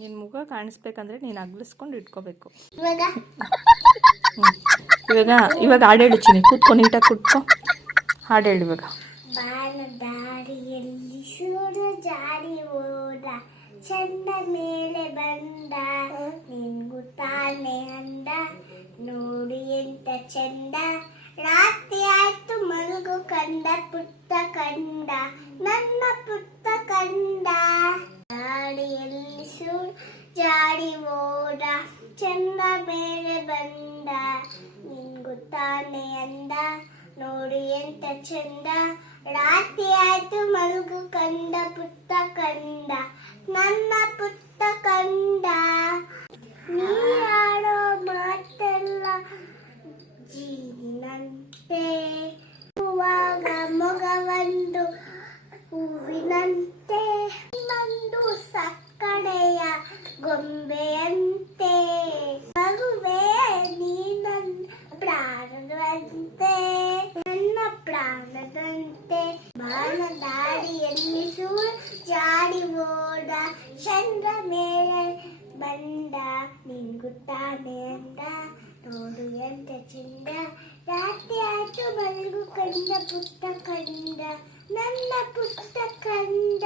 ನಿನ್ನ ಮುಖ ಕಾಣಿಸ್ಬೇಕಂದ್ರೆ ನೀನು ಅಗ್ಲಿಸ್ಕೊಂಡು ಇಟ್ಕೋಬೇಕು. ಇವಾಗ ಇವಾಗ ಇವಾಗ ಹಾಡು ಹೇಳು ಚಿನಿ, ಕೂತ್ಕೊ, ನೀಟಾಗಿ ಕೂತ್ಕೊ, ಹಾಡು ಹೇಳು ಇವಾಗ. ಬಾನ ದಾರಿಯಲ್ಲಿ ಸೂರ್ಯ ಜಾರಿ ಹೋದ, ಚಂದ ಮೇಲೆ ಬಂದ, ನಿನ್ಗೂ ತಾನೆ ಅಂದ, ನೋಡಿ ಎಂತ ಚಂದ, ರಾತ್ರಿ ಆಯ್ತು ಮಲ್ಗು ಕಂದ, ಪುಟ್ಟ ಕಂದ, ನನ್ನ ಪುಟ್ಟ ಕಂದ. ದಾರಿಯಲ್ಲಿ ಸೂರ್ಯ ಜಾರಿ ಹೋದ, ಚಂದ ಮೇಲೆ ಬಂದ, ನಿನ್ಗೂ ತಾನೆ ಅಂದ, ನೋಡಿ ಎಂತ ಚಂದ, ರಾತ್ರಿ ಆಯ್ತು ಮಲ್ಗು ಕಂದ, ಪುಟ್ಟ ಕಂದ, ನನ್ನ ಪುಟ್ಟ ಕಂದ. ನೀ ಆಡೋ ಮಾತೆಲ್ಲ ಜೀನಿನಂತೆ, ಹೂವಾಗ ಮೊಗವೊಂದು ಹೂವಿನಂತೆ, ಇನ್ನೊಂದು ಸಕ್ಕಡೆಯ ಗೊಂಬೆಯಂತೆ, ಮಗುವೆ ನೀನನ್ನ ಪ್ರಾಣದಂತೆ, ನನ್ನ ಪ್ರಾಣದಂತೆ. ಬಾಣ ದಾರಿಯಲ್ಲಿ ಸೂರ್ಯ ಜಾರಿ ಹೋದ, ಚಂದ್ರ ಮೇಲೆ ಬಂದ, ನಿನ್ಗೂ ತಾನೆ ಅಂದ, ನೋಡು ಎಂತ ಚಂದ, ರಾತ್ರಿ ಆಯ್ತು ಮಲ್ಗು ಕಂದ, ಪುಟ್ಟ ಕಂದ, ನನ್ನ ಪುಟ್ಟ ಕಂದ.